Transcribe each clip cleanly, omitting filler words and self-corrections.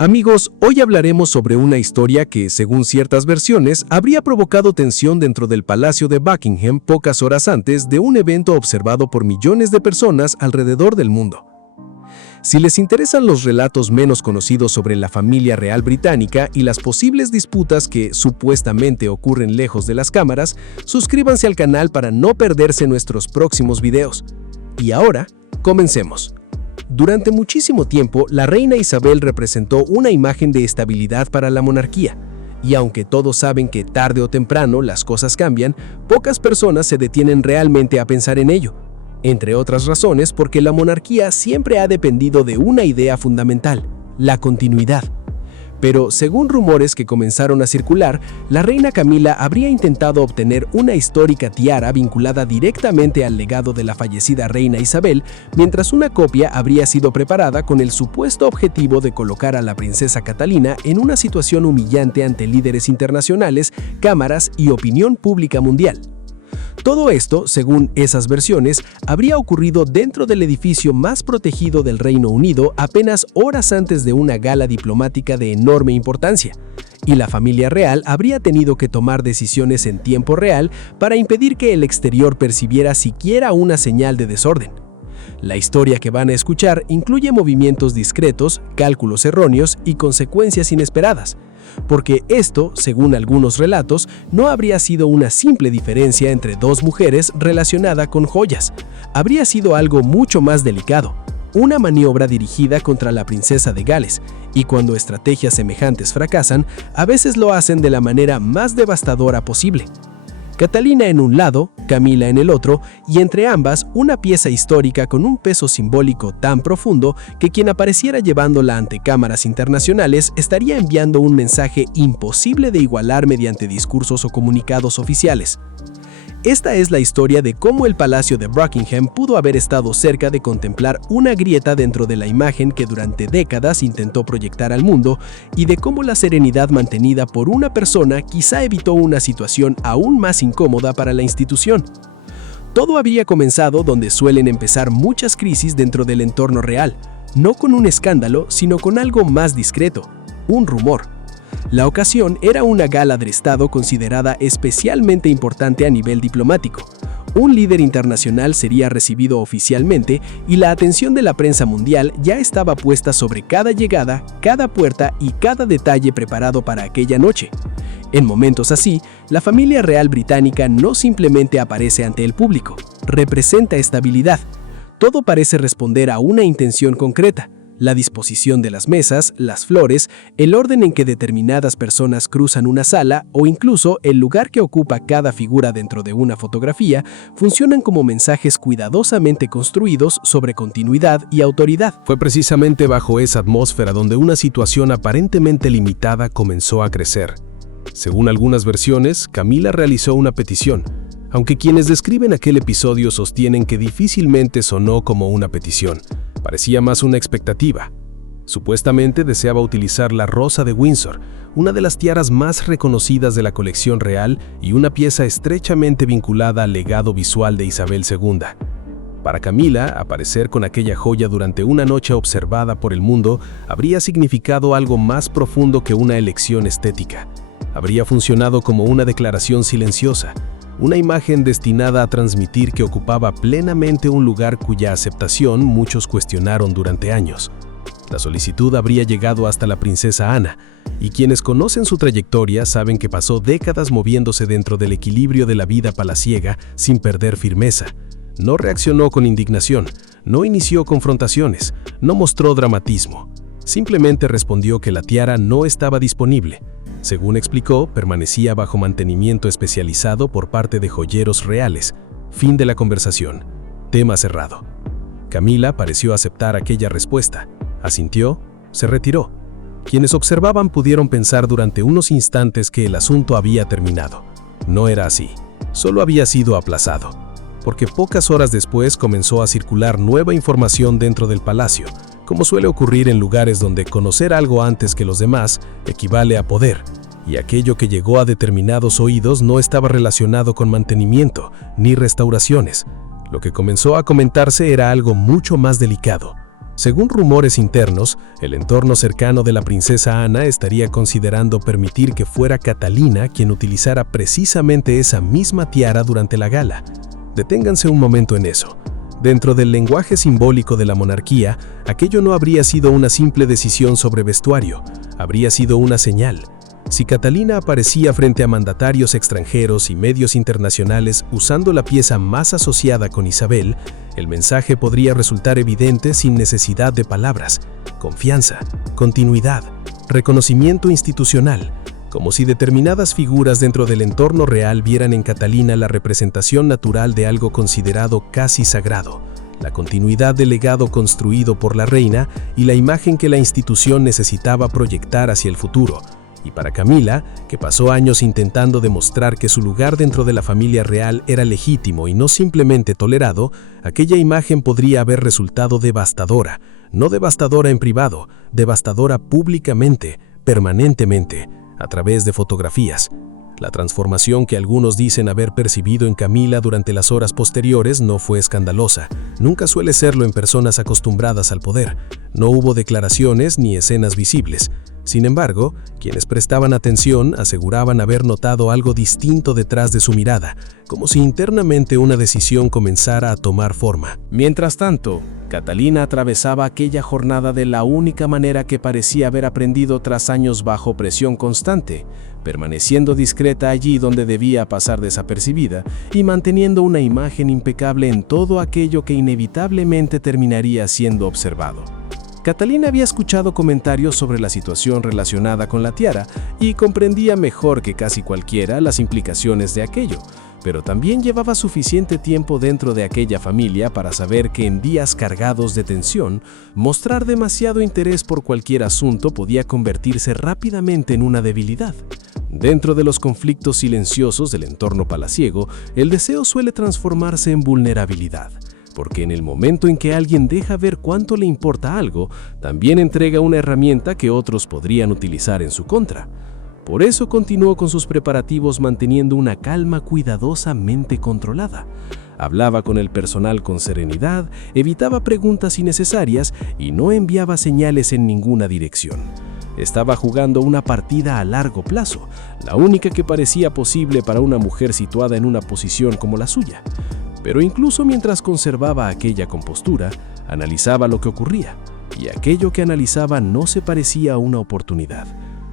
Amigos, hoy hablaremos sobre una historia que, según ciertas versiones, habría provocado tensión dentro del Palacio de Buckingham pocas horas antes de un evento observado por millones de personas alrededor del mundo. Si les interesan los relatos menos conocidos sobre la familia real británica y las posibles disputas que supuestamente ocurren lejos de las cámaras, suscríbanse al canal para no perderse nuestros próximos videos. Y ahora, comencemos. Durante muchísimo tiempo, la reina Isabel representó una imagen de estabilidad para la monarquía, y aunque todos saben que tarde o temprano las cosas cambian, pocas personas se detienen realmente a pensar en ello, entre otras razones porque la monarquía siempre ha dependido de una idea fundamental, la continuidad. Pero, según rumores que comenzaron a circular, la reina Camila habría intentado obtener una histórica tiara vinculada directamente al legado de la fallecida reina Isabel, mientras una copia habría sido preparada con el supuesto objetivo de colocar a la princesa Catalina en una situación humillante ante líderes internacionales, cámaras y opinión pública mundial. Todo esto, según esas versiones, habría ocurrido dentro del edificio más protegido del Reino Unido apenas horas antes de una gala diplomática de enorme importancia, y la familia real habría tenido que tomar decisiones en tiempo real para impedir que el exterior percibiera siquiera una señal de desorden. La historia que van a escuchar incluye movimientos discretos, cálculos erróneos y consecuencias inesperadas, porque esto, según algunos relatos, no habría sido una simple diferencia entre dos mujeres relacionada con joyas. Habría sido algo mucho más delicado, una maniobra dirigida contra la princesa de Gales, y cuando estrategias semejantes fracasan, a veces lo hacen de la manera más devastadora posible. Catalina en un lado, Camila en el otro, y entre ambas una pieza histórica con un peso simbólico tan profundo que quien apareciera llevándola ante cámaras internacionales estaría enviando un mensaje imposible de igualar mediante discursos o comunicados oficiales. Esta es la historia de cómo el Palacio de Buckingham pudo haber estado cerca de contemplar una grieta dentro de la imagen que durante décadas intentó proyectar al mundo y de cómo la serenidad mantenida por una persona quizá evitó una situación aún más incómoda para la institución. Todo había comenzado donde suelen empezar muchas crisis dentro del entorno real, no con un escándalo, sino con algo más discreto, un rumor. La ocasión era una gala de Estado considerada especialmente importante a nivel diplomático. Un líder internacional sería recibido oficialmente y la atención de la prensa mundial ya estaba puesta sobre cada llegada, cada puerta y cada detalle preparado para aquella noche. En momentos así, la familia real británica no simplemente aparece ante el público, representa estabilidad. Todo parece responder a una intención concreta. La disposición de las mesas, las flores, el orden en que determinadas personas cruzan una sala o incluso el lugar que ocupa cada figura dentro de una fotografía funcionan como mensajes cuidadosamente construidos sobre continuidad y autoridad. Fue precisamente bajo esa atmósfera donde una situación aparentemente limitada comenzó a crecer. Según algunas versiones, Camila realizó una petición, aunque quienes describen aquel episodio sostienen que difícilmente sonó como una petición. Parecía más una expectativa. Supuestamente deseaba utilizar la Rosa de Windsor, una de las tiaras más reconocidas de la colección real y una pieza estrechamente vinculada al legado visual de Isabel II. Para Camila, aparecer con aquella joya durante una noche observada por el mundo habría significado algo más profundo que una elección estética. Habría funcionado como una declaración silenciosa, una imagen destinada a transmitir que ocupaba plenamente un lugar cuya aceptación muchos cuestionaron durante años. La solicitud habría llegado hasta la princesa Ana, y quienes conocen su trayectoria saben que pasó décadas moviéndose dentro del equilibrio de la vida palaciega sin perder firmeza. No reaccionó con indignación, no inició confrontaciones, no mostró dramatismo. Simplemente respondió que la tiara no estaba disponible. Según explicó, permanecía bajo mantenimiento especializado por parte de joyeros reales. Fin de la conversación. Tema cerrado. Camila pareció aceptar aquella respuesta. Asintió, se retiró. Quienes observaban pudieron pensar durante unos instantes que el asunto había terminado. No era así. Solo había sido aplazado. Porque pocas horas después comenzó a circular nueva información dentro del palacio, como suele ocurrir en lugares donde conocer algo antes que los demás equivale a poder, y aquello que llegó a determinados oídos no estaba relacionado con mantenimiento ni restauraciones. Lo que comenzó a comentarse era algo mucho más delicado, Según rumores internos, el entorno cercano de la princesa Ana estaría considerando permitir que fuera Catalina quien utilizara precisamente esa misma tiara durante la gala. Deténganse un momento en eso. Dentro del lenguaje simbólico de la monarquía, aquello no habría sido una simple decisión sobre vestuario, habría sido una señal. Si Catalina aparecía frente a mandatarios extranjeros y medios internacionales usando la pieza más asociada con Isabel, el mensaje podría resultar evidente sin necesidad de palabras: confianza, continuidad, reconocimiento institucional, como si determinadas figuras dentro del entorno real vieran en Catalina la representación natural de algo considerado casi sagrado, la continuidad del legado construido por la reina y la imagen que la institución necesitaba proyectar hacia el futuro. Y para Camila, que pasó años intentando demostrar que su lugar dentro de la familia real era legítimo y no simplemente tolerado, aquella imagen podría haber resultado devastadora, no devastadora en privado, devastadora públicamente, permanentemente, a través de fotografías. La transformación que algunos dicen haber percibido en Camila durante las horas posteriores no fue escandalosa. Nunca suele serlo en personas acostumbradas al poder. No hubo declaraciones ni escenas visibles. Sin embargo, quienes prestaban atención aseguraban haber notado algo distinto detrás de su mirada, como si internamente una decisión comenzara a tomar forma. Mientras tanto, Catalina atravesaba aquella jornada de la única manera que parecía haber aprendido tras años bajo presión constante, permaneciendo discreta allí donde debía pasar desapercibida y manteniendo una imagen impecable en todo aquello que inevitablemente terminaría siendo observado. Catalina había escuchado comentarios sobre la situación relacionada con la tiara y comprendía mejor que casi cualquiera las implicaciones de aquello, pero también llevaba suficiente tiempo dentro de aquella familia para saber que en días cargados de tensión, mostrar demasiado interés por cualquier asunto podía convertirse rápidamente en una debilidad. Dentro de los conflictos silenciosos del entorno palaciego, el deseo suele transformarse en vulnerabilidad, porque en el momento en que alguien deja ver cuánto le importa algo, también entrega una herramienta que otros podrían utilizar en su contra. Por eso continuó con sus preparativos manteniendo una calma cuidadosamente controlada. Hablaba con el personal con serenidad, evitaba preguntas innecesarias y no enviaba señales en ninguna dirección. Estaba jugando una partida a largo plazo, la única que parecía posible para una mujer situada en una posición como la suya. Pero incluso mientras conservaba aquella compostura, analizaba lo que ocurría, y aquello que analizaba no se parecía a una oportunidad,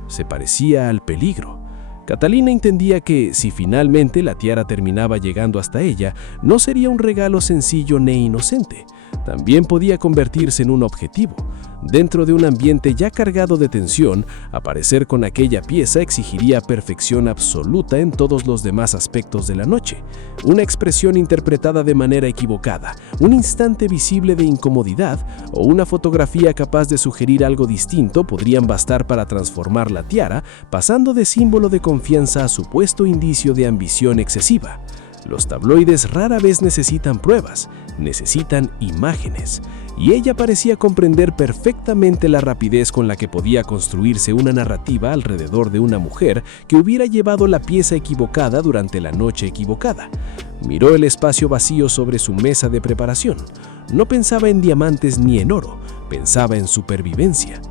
se parecía al peligro. Catalina entendía que, si finalmente la tiara terminaba llegando hasta ella, no sería un regalo sencillo ni inocente. También podía convertirse en un objetivo. Dentro de un ambiente ya cargado de tensión, aparecer con aquella pieza exigiría perfección absoluta en todos los demás aspectos de la noche. Una expresión interpretada de manera equivocada, un instante visible de incomodidad o una fotografía capaz de sugerir algo distinto podrían bastar para transformar la tiara, pasando de símbolo de confianza a supuesto indicio de ambición excesiva. Los tabloides rara vez necesitan pruebas, necesitan imágenes, y ella parecía comprender perfectamente la rapidez con la que podía construirse una narrativa alrededor de una mujer que hubiera llevado la pieza equivocada durante la noche equivocada. Miró el espacio vacío sobre su mesa de preparación. No pensaba en diamantes ni en oro, pensaba en supervivencia.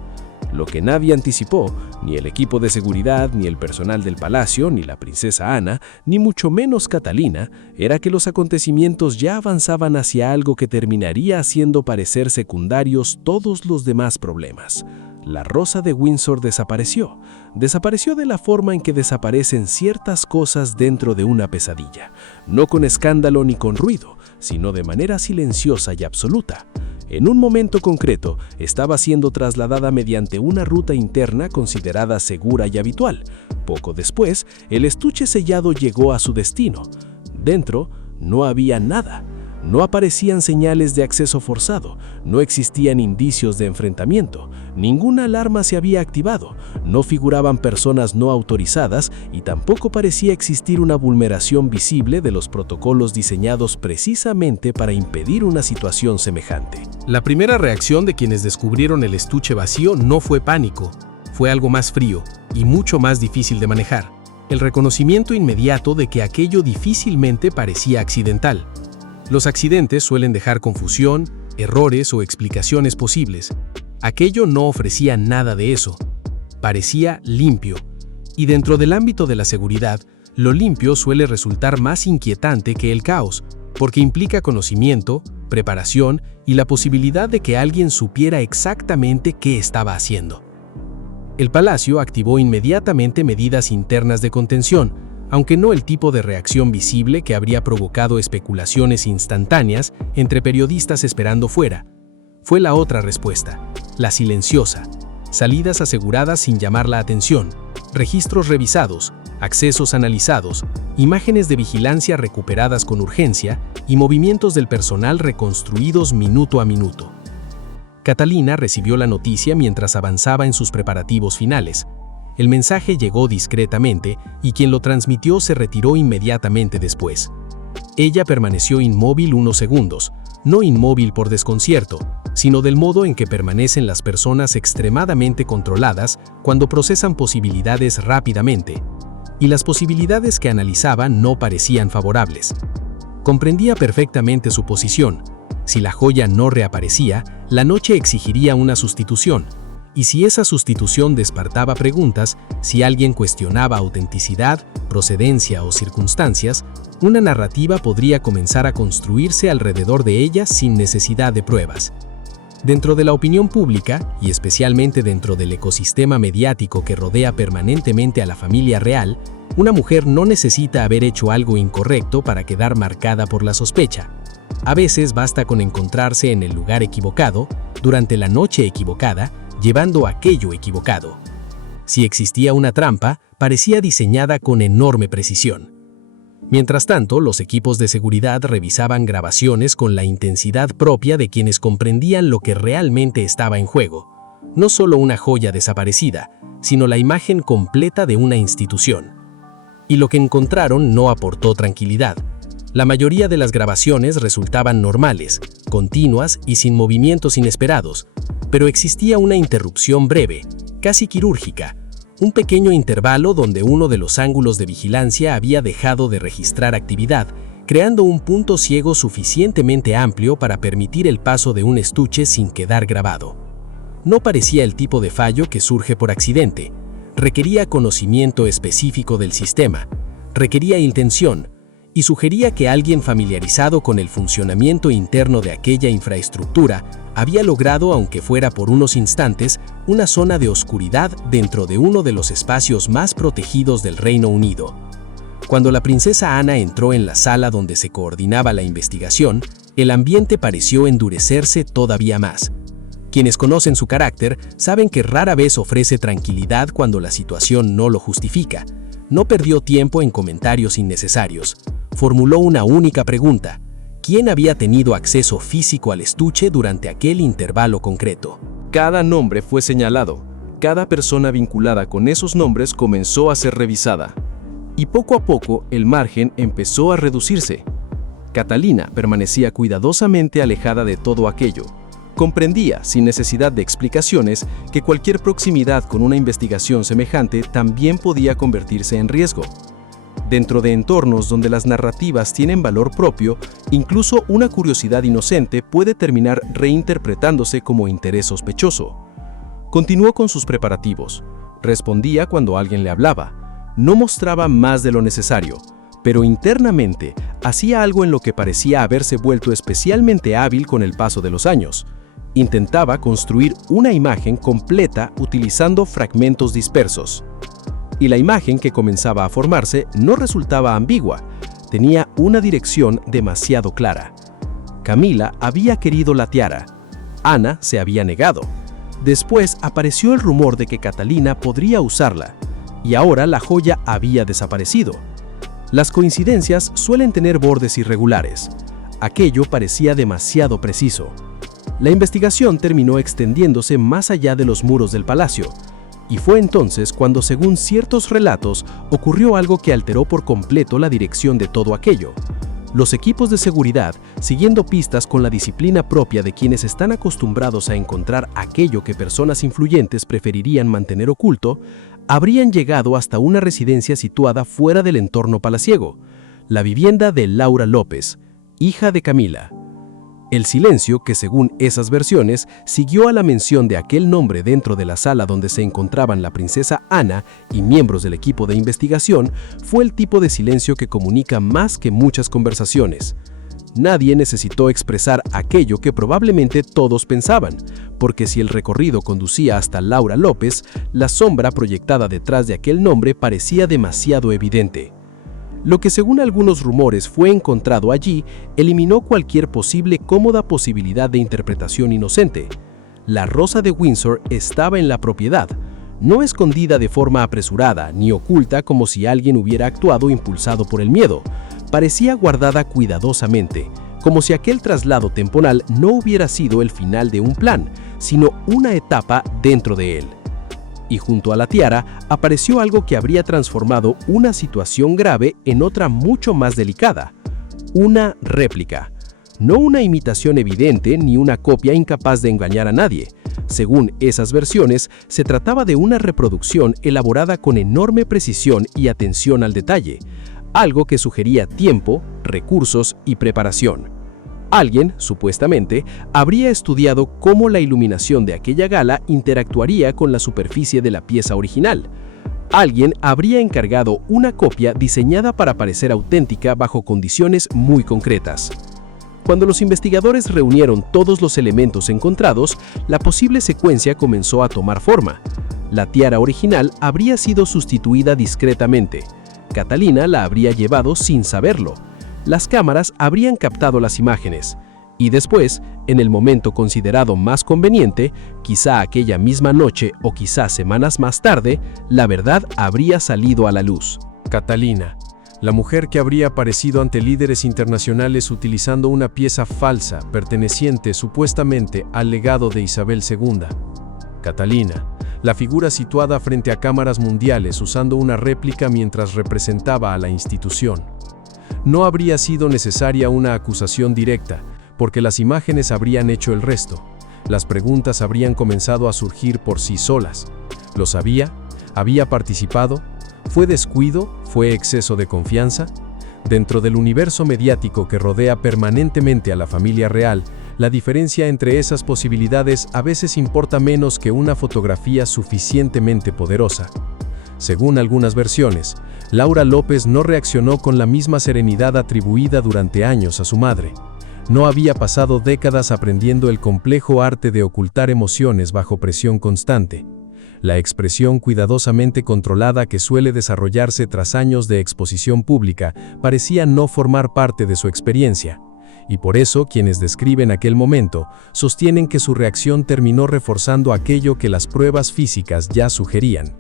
Lo que nadie anticipó, ni el equipo de seguridad, ni el personal del palacio, ni la princesa Ana, ni mucho menos Catalina, era que los acontecimientos ya avanzaban hacia algo que terminaría haciendo parecer secundarios todos los demás problemas. La rosa de Windsor desapareció. Desapareció de la forma en que desaparecen ciertas cosas dentro de una pesadilla, no con escándalo ni con ruido, sino de manera silenciosa y absoluta. En un momento concreto, estaba siendo trasladada mediante una ruta interna considerada segura y habitual. Poco después, el estuche sellado llegó a su destino. Dentro, no había nada. No aparecían señales de acceso forzado, no existían indicios de enfrentamiento, ninguna alarma se había activado, no figuraban personas no autorizadas y tampoco parecía existir una vulneración visible de los protocolos diseñados precisamente para impedir una situación semejante. La primera reacción de quienes descubrieron el estuche vacío no fue pánico, fue algo más frío y mucho más difícil de manejar. El reconocimiento inmediato de que aquello difícilmente parecía accidental. Los accidentes suelen dejar confusión, errores o explicaciones posibles. Aquello no ofrecía nada de eso. Parecía limpio. Y dentro del ámbito de la seguridad, lo limpio suele resultar más inquietante que el caos, porque implica conocimiento, preparación y la posibilidad de que alguien supiera exactamente qué estaba haciendo. El palacio activó inmediatamente medidas internas de contención, aunque no el tipo de reacción visible que habría provocado especulaciones instantáneas entre periodistas esperando fuera. Fue la otra respuesta, la silenciosa. Salidas aseguradas sin llamar la atención, registros revisados, accesos analizados, imágenes de vigilancia recuperadas con urgencia y movimientos del personal reconstruidos minuto a minuto. Catalina recibió la noticia mientras avanzaba en sus preparativos finales. El mensaje llegó discretamente y quien lo transmitió se retiró inmediatamente después. Ella permaneció inmóvil unos segundos, no inmóvil por desconcierto, sino del modo en que permanecen las personas extremadamente controladas cuando procesan posibilidades rápidamente, y las posibilidades que analizaba no parecían favorables. Comprendía perfectamente su posición. Si la joya no reaparecía, la noche exigiría una sustitución, y si esa sustitución despertaba preguntas, si alguien cuestionaba autenticidad, procedencia o circunstancias, una narrativa podría comenzar a construirse alrededor de ella sin necesidad de pruebas. Dentro de la opinión pública, y especialmente dentro del ecosistema mediático que rodea permanentemente a la familia real, una mujer no necesita haber hecho algo incorrecto para quedar marcada por la sospecha. A veces basta con encontrarse en el lugar equivocado, durante la noche equivocada, llevando aquello equivocado. Si existía una trampa, parecía diseñada con enorme precisión. Mientras tanto, los equipos de seguridad revisaban grabaciones con la intensidad propia de quienes comprendían lo que realmente estaba en juego. No solo una joya desaparecida, sino la imagen completa de una institución. Y lo que encontraron no aportó tranquilidad. La mayoría de las grabaciones resultaban normales, continuas y sin movimientos inesperados, pero existía una interrupción breve, casi quirúrgica, un pequeño intervalo donde uno de los ángulos de vigilancia había dejado de registrar actividad, creando un punto ciego suficientemente amplio para permitir el paso de un estuche sin quedar grabado. No parecía el tipo de fallo que surge por accidente. Requería conocimiento específico del sistema, requería intención, y sugería que alguien familiarizado con el funcionamiento interno de aquella infraestructura había logrado, aunque fuera por unos instantes, una zona de oscuridad dentro de uno de los espacios más protegidos del Reino Unido. Cuando la princesa Ana entró en la sala donde se coordinaba la investigación, el ambiente pareció endurecerse todavía más. Quienes conocen su carácter saben que rara vez ofrece tranquilidad cuando la situación no lo justifica. No perdió tiempo en comentarios innecesarios. Formuló una única pregunta: ¿quién había tenido acceso físico al estuche durante aquel intervalo concreto? Cada nombre fue señalado. Cada persona vinculada con esos nombres comenzó a ser revisada. Y poco a poco el margen empezó a reducirse. Catalina permanecía cuidadosamente alejada de todo aquello. Comprendía, sin necesidad de explicaciones, que cualquier proximidad con una investigación semejante también podía convertirse en riesgo. Dentro de entornos donde las narrativas tienen valor propio, incluso una curiosidad inocente puede terminar reinterpretándose como interés sospechoso. Continuó con sus preparativos. Respondía cuando alguien le hablaba. No mostraba más de lo necesario, pero internamente hacía algo en lo que parecía haberse vuelto especialmente hábil con el paso de los años. Intentaba construir una imagen completa utilizando fragmentos dispersos. Y la imagen que comenzaba a formarse no resultaba ambigua, tenía una dirección demasiado clara. Camila había querido la tiara. Ana se había negado. Después apareció el rumor de que Catalina podría usarla, y ahora la joya había desaparecido. Las coincidencias suelen tener bordes irregulares. Aquello parecía demasiado preciso. La investigación terminó extendiéndose más allá de los muros del palacio, y fue entonces cuando, según ciertos relatos, ocurrió algo que alteró por completo la dirección de todo aquello. Los equipos de seguridad, siguiendo pistas con la disciplina propia de quienes están acostumbrados a encontrar aquello que personas influyentes preferirían mantener oculto, habrían llegado hasta una residencia situada fuera del entorno palaciego, la vivienda de Laura López, hija de Camila. El silencio, que según esas versiones, siguió a la mención de aquel nombre dentro de la sala donde se encontraban la princesa Anna y miembros del equipo de investigación, fue el tipo de silencio que comunica más que muchas conversaciones. Nadie necesitó expresar aquello que probablemente todos pensaban, porque si el recorrido conducía hasta Laura López, la sombra proyectada detrás de aquel nombre parecía demasiado evidente. Lo que según algunos rumores fue encontrado allí eliminó cualquier posible cómoda posibilidad de interpretación inocente. La Rosa de Windsor estaba en la propiedad, no escondida de forma apresurada ni oculta como si alguien hubiera actuado impulsado por el miedo. Parecía guardada cuidadosamente, como si aquel traslado temporal no hubiera sido el final de un plan, sino una etapa dentro de él. Y junto a la tiara apareció algo que habría transformado una situación grave en otra mucho más delicada. Una réplica. No una imitación evidente ni una copia incapaz de engañar a nadie. Según esas versiones, se trataba de una reproducción elaborada con enorme precisión y atención al detalle, algo que sugería tiempo, recursos y preparación. Alguien, supuestamente, habría estudiado cómo la iluminación de aquella gala interactuaría con la superficie de la pieza original. Alguien habría encargado una copia diseñada para parecer auténtica bajo condiciones muy concretas. Cuando los investigadores reunieron todos los elementos encontrados, la posible secuencia comenzó a tomar forma. La tiara original habría sido sustituida discretamente. Catalina la habría llevado sin saberlo. Las cámaras habrían captado las imágenes, y después, en el momento considerado más conveniente, quizá aquella misma noche o quizá semanas más tarde, la verdad habría salido a la luz. Catalina, la mujer que habría aparecido ante líderes internacionales utilizando una pieza falsa perteneciente supuestamente al legado de Isabel II. Catalina, la figura situada frente a cámaras mundiales usando una réplica mientras representaba a la institución. No habría sido necesaria una acusación directa, porque las imágenes habrían hecho el resto. Las preguntas habrían comenzado a surgir por sí solas. ¿Lo sabía? ¿Había participado? ¿Fue descuido? ¿Fue exceso de confianza? Dentro del universo mediático que rodea permanentemente a la familia real, la diferencia entre esas posibilidades a veces importa menos que una fotografía suficientemente poderosa. Según algunas versiones, Laura López no reaccionó con la misma serenidad atribuida durante años a su madre. No había pasado décadas aprendiendo el complejo arte de ocultar emociones bajo presión constante. La expresión cuidadosamente controlada que suele desarrollarse tras años de exposición pública parecía no formar parte de su experiencia. Y por eso quienes describen aquel momento sostienen que su reacción terminó reforzando aquello que las pruebas físicas ya sugerían.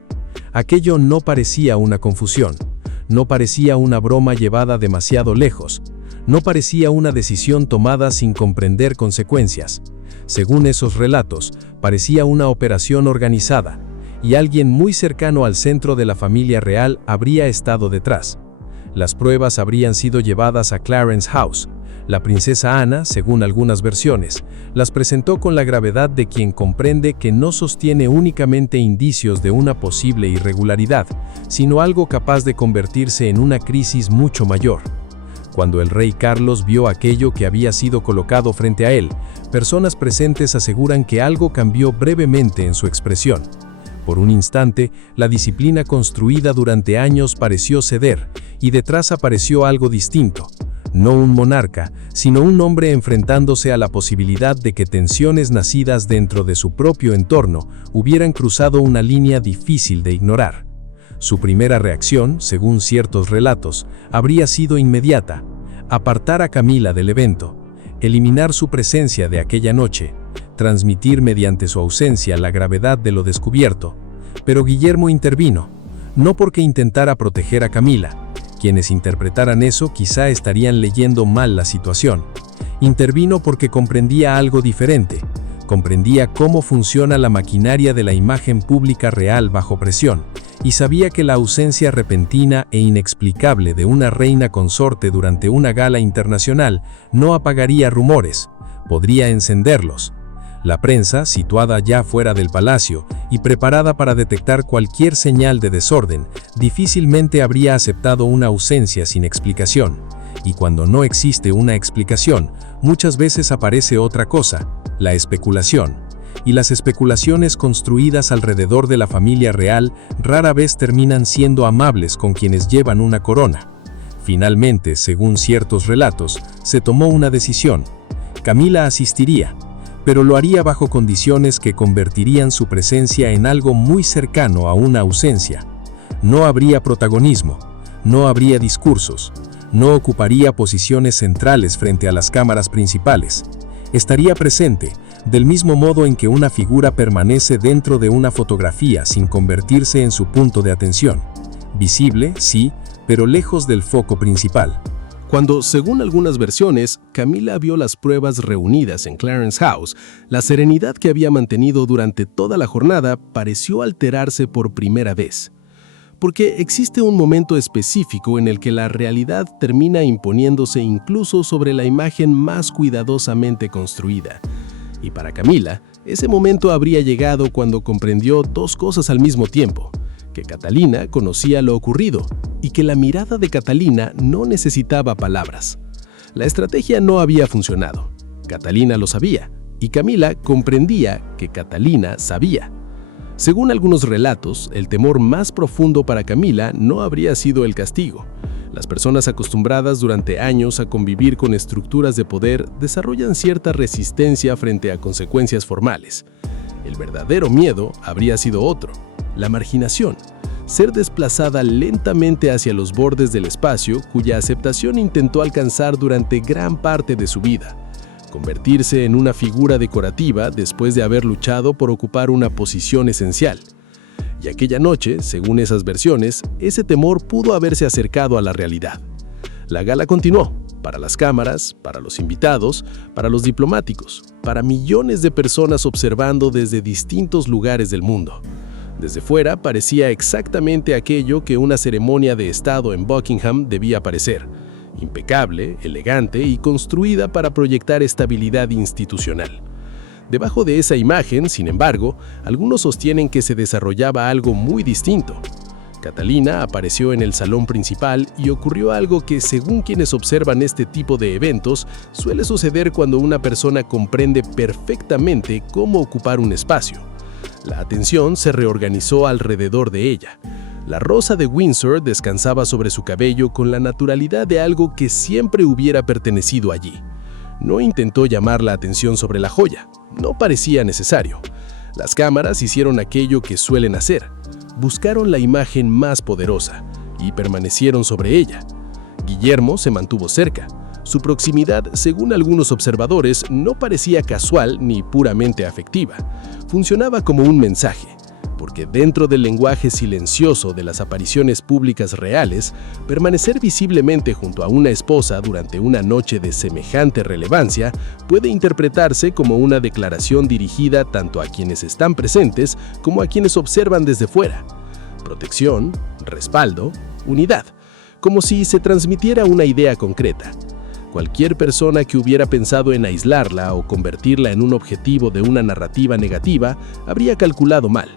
Aquello no parecía una confusión, no parecía una broma llevada demasiado lejos, no parecía una decisión tomada sin comprender consecuencias. Según esos relatos, parecía una operación organizada, y alguien muy cercano al centro de la familia real habría estado detrás. Las pruebas habrían sido llevadas a Clarence House. La princesa Ana, según algunas versiones, las presentó con la gravedad de quien comprende que no sostiene únicamente indicios de una posible irregularidad, sino algo capaz de convertirse en una crisis mucho mayor. Cuando el rey Carlos vio aquello que había sido colocado frente a él, personas presentes aseguran que algo cambió brevemente en su expresión. Por un instante, la disciplina construida durante años pareció ceder, y detrás apareció algo distinto. No un monarca, sino un hombre enfrentándose a la posibilidad de que tensiones nacidas dentro de su propio entorno hubieran cruzado una línea difícil de ignorar. Su primera reacción, según ciertos relatos, habría sido inmediata: apartar a Camila del evento, eliminar su presencia de aquella noche, transmitir mediante su ausencia la gravedad de lo descubierto. Pero Guillermo intervino, no porque intentara proteger a Camila. Quienes interpretaran eso quizá estarían leyendo mal la situación. Intervino porque comprendía algo diferente. Comprendía cómo funciona la maquinaria de la imagen pública real bajo presión, y sabía que la ausencia repentina e inexplicable de una reina consorte durante una gala internacional no apagaría rumores, podría encenderlos. La prensa, situada ya fuera del palacio y preparada para detectar cualquier señal de desorden, difícilmente habría aceptado una ausencia sin explicación, Y cuando no existe una explicación, muchas veces aparece otra cosa, la especulación. Y las especulaciones construidas alrededor de la familia real rara vez terminan siendo amables con quienes llevan una corona. Finalmente, según ciertos relatos, se tomó una decisión. Camila asistiría, pero lo haría bajo condiciones que convertirían su presencia en algo muy cercano a una ausencia. No habría protagonismo, no habría discursos, no ocuparía posiciones centrales frente a las cámaras principales. Estaría presente, del mismo modo en que una figura permanece dentro de una fotografía sin convertirse en su punto de atención. Visible, sí, pero lejos del foco principal. Cuando, según algunas versiones, Camila vio las pruebas reunidas en Clarence House, la serenidad que había mantenido durante toda la jornada pareció alterarse por primera vez. Porque existe un momento específico en el que la realidad termina imponiéndose incluso sobre la imagen más cuidadosamente construida. Y para Camila, ese momento habría llegado cuando comprendió dos cosas al mismo tiempo: que Catalina conocía lo ocurrido y que la mirada de Catalina no necesitaba palabras. La estrategia no había funcionado. Catalina lo sabía, y Camila comprendía que Catalina sabía. Según algunos relatos, el temor más profundo para Camila no habría sido el castigo. Las personas acostumbradas durante años a convivir con estructuras de poder desarrollan cierta resistencia frente a consecuencias formales. El verdadero miedo habría sido otro: la marginación, ser desplazada lentamente hacia los bordes del espacio cuya aceptación intentó alcanzar durante gran parte de su vida, convertirse en una figura decorativa después de haber luchado por ocupar una posición esencial. Y aquella noche, según esas versiones, ese temor pudo haberse acercado a la realidad. La gala continuó, para las cámaras, para los invitados, para los diplomáticos, para millones de personas observando desde distintos lugares del mundo. Desde fuera parecía exactamente aquello que una ceremonia de Estado en Buckingham debía parecer: impecable, elegante y construida para proyectar estabilidad institucional. Debajo de esa imagen, sin embargo, algunos sostienen que se desarrollaba algo muy distinto. Catalina apareció en el salón principal y ocurrió algo que, según quienes observan este tipo de eventos, suele suceder cuando una persona comprende perfectamente cómo ocupar un espacio. La atención se reorganizó alrededor de ella. La rosa de Windsor descansaba sobre su cabello con la naturalidad de algo que siempre hubiera pertenecido allí. No intentó llamar la atención sobre la joya, no parecía necesario. Las cámaras hicieron aquello que suelen hacer: buscaron la imagen más poderosa y permanecieron sobre ella. Guillermo se mantuvo cerca. Su proximidad, según algunos observadores, no parecía casual ni puramente afectiva. Funcionaba como un mensaje, porque dentro del lenguaje silencioso de las apariciones públicas reales, permanecer visiblemente junto a una esposa durante una noche de semejante relevancia puede interpretarse como una declaración dirigida tanto a quienes están presentes como a quienes observan desde fuera. Protección, respaldo, unidad, como si se transmitiera una idea concreta. Cualquier persona que hubiera pensado en aislarla o convertirla en un objetivo de una narrativa negativa habría calculado mal.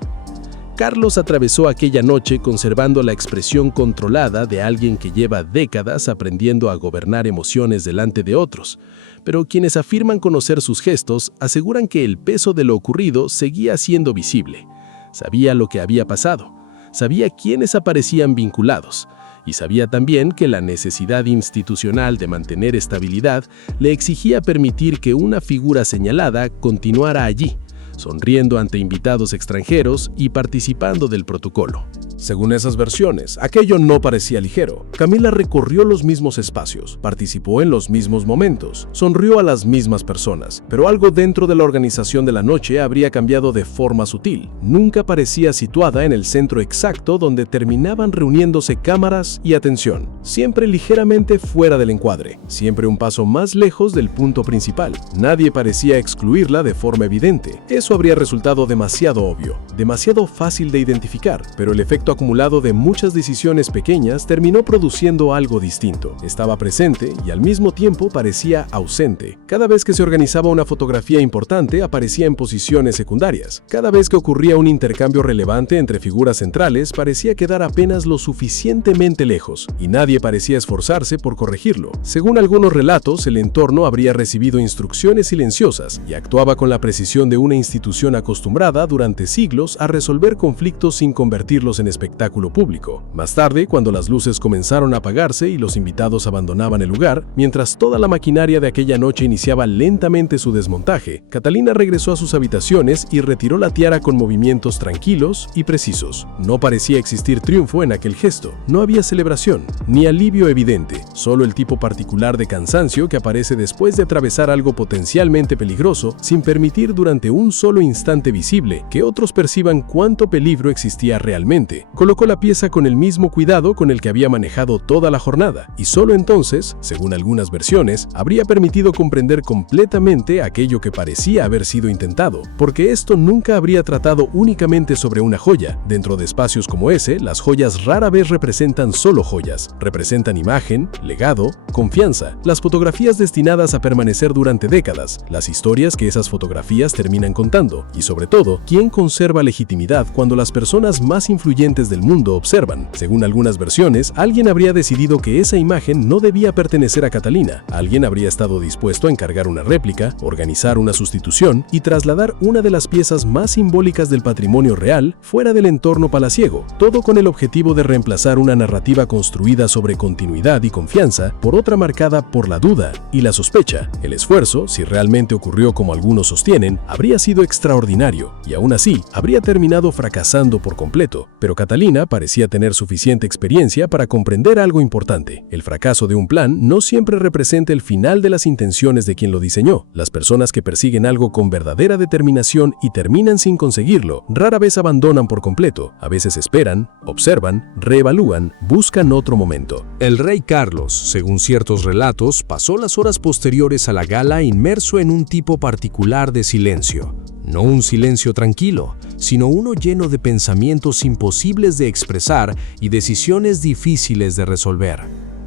Carlos atravesó aquella noche conservando la expresión controlada de alguien que lleva décadas aprendiendo a gobernar emociones delante de otros, pero quienes afirman conocer sus gestos aseguran que el peso de lo ocurrido seguía siendo visible. Sabía lo que había pasado, sabía quiénes aparecían vinculados, y sabía también que la necesidad institucional de mantener estabilidad le exigía permitir que una figura señalada continuara allí, sonriendo ante invitados extranjeros y participando del protocolo. Según esas versiones, aquello no parecía ligero. Camila recorrió los mismos espacios, participó en los mismos momentos, sonrió a las mismas personas, pero algo dentro de la organización de la noche habría cambiado de forma sutil. Nunca parecía situada en el centro exacto donde terminaban reuniéndose cámaras y atención, siempre ligeramente fuera del encuadre, siempre un paso más lejos del punto principal. Nadie parecía excluirla de forma evidente. Eso habría resultado demasiado obvio, demasiado fácil de identificar, pero el efecto acumulado de muchas decisiones pequeñas terminó produciendo algo distinto. Estaba presente y al mismo tiempo parecía ausente. Cada vez que se organizaba una fotografía importante, aparecía en posiciones secundarias. Cada vez que ocurría un intercambio relevante entre figuras centrales, parecía quedar apenas lo suficientemente lejos, y nadie parecía esforzarse por corregirlo. Según algunos relatos, el entorno habría recibido instrucciones silenciosas y actuaba con la precisión de una institución acostumbrada durante siglos a resolver conflictos sin convertirlos en espectáculo público. Más tarde, cuando las luces comenzaron a apagarse y los invitados abandonaban el lugar, mientras toda la maquinaria de aquella noche iniciaba lentamente su desmontaje, Catalina regresó a sus habitaciones y retiró la tiara con movimientos tranquilos y precisos. No parecía existir triunfo en aquel gesto, no había celebración, ni alivio evidente, solo el tipo particular de cansancio que aparece después de atravesar algo potencialmente peligroso sin permitir durante un solo instante visible que otros perciban cuánto peligro existía realmente. Colocó la pieza con el mismo cuidado con el que había manejado toda la jornada, y solo entonces, según algunas versiones, habría permitido comprender completamente aquello que parecía haber sido intentado, porque esto nunca habría tratado únicamente sobre una joya. Dentro de espacios como ese, las joyas rara vez representan solo joyas, representan imagen, legado, confianza, las fotografías destinadas a permanecer durante décadas, las historias que esas fotografías terminan contando, y sobre todo, quién conserva legitimidad cuando las personas más influyentes del mundo observan. Según algunas versiones, alguien habría decidido que esa imagen no debía pertenecer a Catalina, alguien habría estado dispuesto a encargar una réplica, organizar una sustitución y trasladar una de las piezas más simbólicas del patrimonio real fuera del entorno palaciego, todo con el objetivo de reemplazar una narrativa construida sobre continuidad y confianza por otra marcada por la duda y la sospecha. El esfuerzo, si realmente ocurrió como algunos sostienen, habría sido extraordinario y aún así habría terminado fracasando por completo. Pero Catalina parecía tener suficiente experiencia para comprender algo importante. El fracaso de un plan no siempre representa el final de las intenciones de quien lo diseñó. Las personas que persiguen algo con verdadera determinación y terminan sin conseguirlo, rara vez abandonan por completo. A veces esperan, observan, reevalúan, buscan otro momento. El rey Carlos, según ciertos relatos, pasó las horas posteriores a la gala inmerso en un tipo particular de silencio. No un silencio tranquilo, sino uno lleno de pensamientos imposibles de expresar y decisiones difíciles de resolver.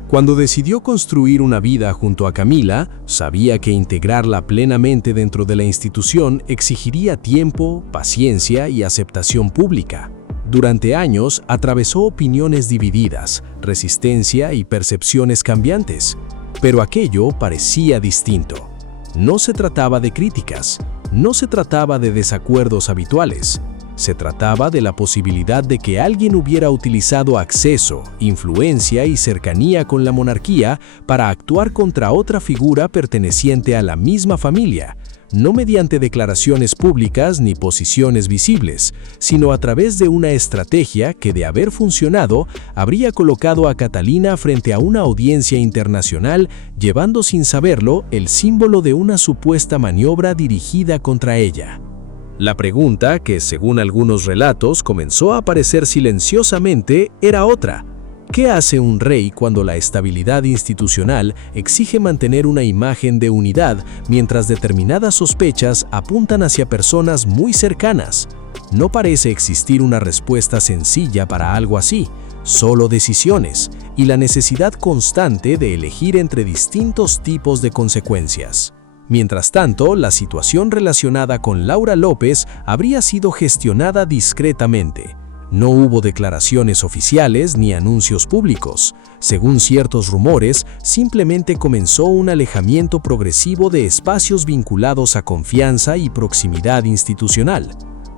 Cuando decidió construir una vida junto a Camila, sabía que integrarla plenamente dentro de la institución exigiría tiempo, paciencia y aceptación pública. Durante años atravesó opiniones divididas, resistencia y percepciones cambiantes, pero aquello parecía distinto. No se trataba de críticas, no se trataba de desacuerdos habituales. Se trataba de la posibilidad de que alguien hubiera utilizado acceso, influencia y cercanía con la monarquía para actuar contra otra figura perteneciente a la misma familia, no mediante declaraciones públicas ni posiciones visibles, sino a través de una estrategia que, de haber funcionado, habría colocado a Catalina frente a una audiencia internacional, llevando sin saberlo el símbolo de una supuesta maniobra dirigida contra ella. La pregunta, que según algunos relatos comenzó a aparecer silenciosamente, era otra. ¿Qué hace un rey cuando la estabilidad institucional exige mantener una imagen de unidad mientras determinadas sospechas apuntan hacia personas muy cercanas? No parece existir una respuesta sencilla para algo así, solo decisiones y la necesidad constante de elegir entre distintos tipos de consecuencias. Mientras tanto, la situación relacionada con Laura López habría sido gestionada discretamente. No hubo declaraciones oficiales ni anuncios públicos. Según ciertos rumores, simplemente comenzó un alejamiento progresivo de espacios vinculados a confianza y proximidad institucional.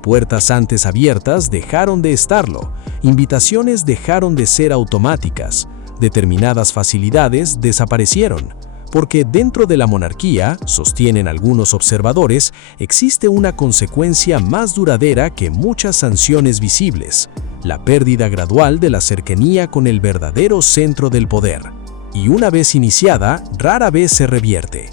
Puertas antes abiertas dejaron de estarlo, invitaciones dejaron de ser automáticas, determinadas facilidades desaparecieron. Porque dentro de la monarquía, sostienen algunos observadores, existe una consecuencia más duradera que muchas sanciones visibles: la pérdida gradual de la cercanía con el verdadero centro del poder. Y una vez iniciada, rara vez se revierte.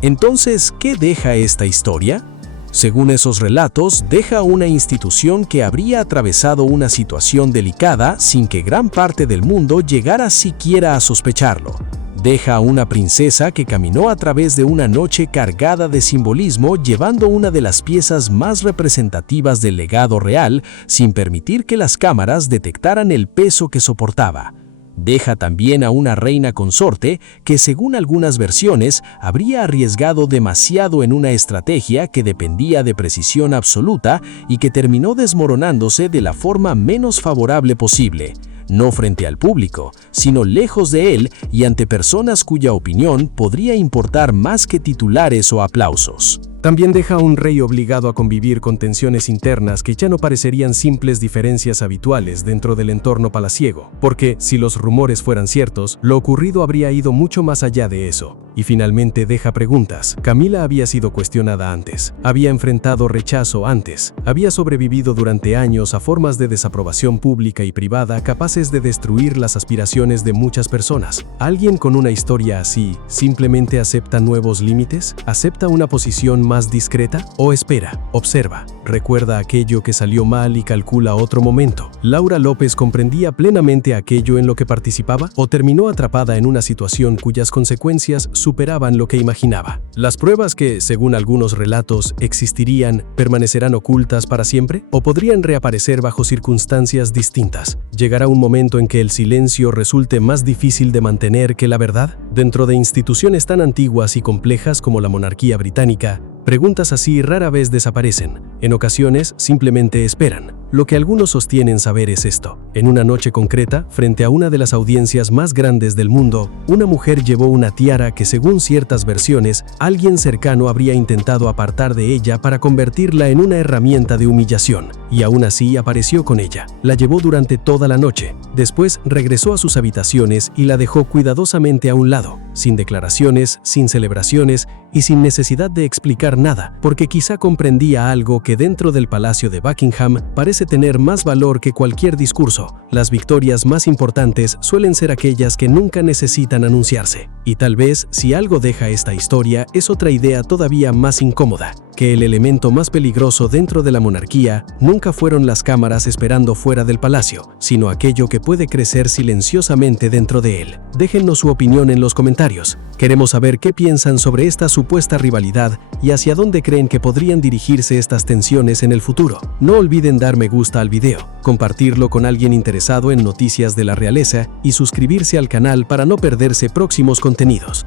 Entonces, ¿qué deja esta historia? Según esos relatos, deja una institución que habría atravesado una situación delicada sin que gran parte del mundo llegara siquiera a sospecharlo. Deja a una princesa que caminó a través de una noche cargada de simbolismo, llevando una de las piezas más representativas del legado real, sin permitir que las cámaras detectaran el peso que soportaba. Deja también a una reina consorte que, según algunas versiones, habría arriesgado demasiado en una estrategia que dependía de precisión absoluta y que terminó desmoronándose de la forma menos favorable posible. No frente al público, sino lejos de él y ante personas cuya opinión podría importar más que titulares o aplausos. También deja a un rey obligado a convivir con tensiones internas que ya no parecerían simples diferencias habituales dentro del entorno palaciego, porque, si los rumores fueran ciertos, lo ocurrido habría ido mucho más allá de eso. Y finalmente deja preguntas. Camila había sido cuestionada antes, había enfrentado rechazo antes, había sobrevivido durante años a formas de desaprobación pública y privada capaces de destruir las aspiraciones de muchas personas. ¿Alguien con una historia así simplemente acepta nuevos límites? ¿Acepta una posición más discreta? ¿O espera, observa, recuerda aquello que salió mal y calcula otro momento? ¿Laura López comprendía plenamente aquello en lo que participaba? ¿O terminó atrapada en una situación cuyas consecuencias superaban lo que imaginaba? ¿Las pruebas que, según algunos relatos, existirían, permanecerán ocultas para siempre? ¿O podrían reaparecer bajo circunstancias distintas? ¿Llegará un momento en que el silencio resulte más difícil de mantener que la verdad? Dentro de instituciones tan antiguas y complejas como la monarquía británica, preguntas así rara vez desaparecen. En ocasiones, simplemente esperan. Lo que algunos sostienen saber es esto. En una noche concreta, frente a una de las audiencias más grandes del mundo, una mujer llevó una tiara que, según ciertas versiones, alguien cercano habría intentado apartar de ella para convertirla en una herramienta de humillación, y aún así apareció con ella. La llevó durante toda la noche. Después regresó a sus habitaciones y la dejó cuidadosamente a un lado, sin declaraciones, sin celebraciones y sin necesidad de explicar nada, porque quizá comprendía algo que dentro del Palacio de Buckingham parece tener más valor que cualquier discurso. Las victorias más importantes suelen ser aquellas que nunca necesitan anunciarse. Y tal vez, si algo deja esta historia, es otra idea todavía más incómoda, que el elemento más peligroso dentro de la monarquía nunca fueron las cámaras esperando fuera del palacio, sino aquello que puede crecer silenciosamente dentro de él. Déjennos su opinión en los comentarios. Queremos saber qué piensan sobre esta supuesta rivalidad y hacia dónde creen que podrían dirigirse estas tensiones en el futuro. No olviden dar me gusta al video, compartirlo con alguien interesado en noticias de la realeza y suscribirse al canal para no perderse próximos contenidos.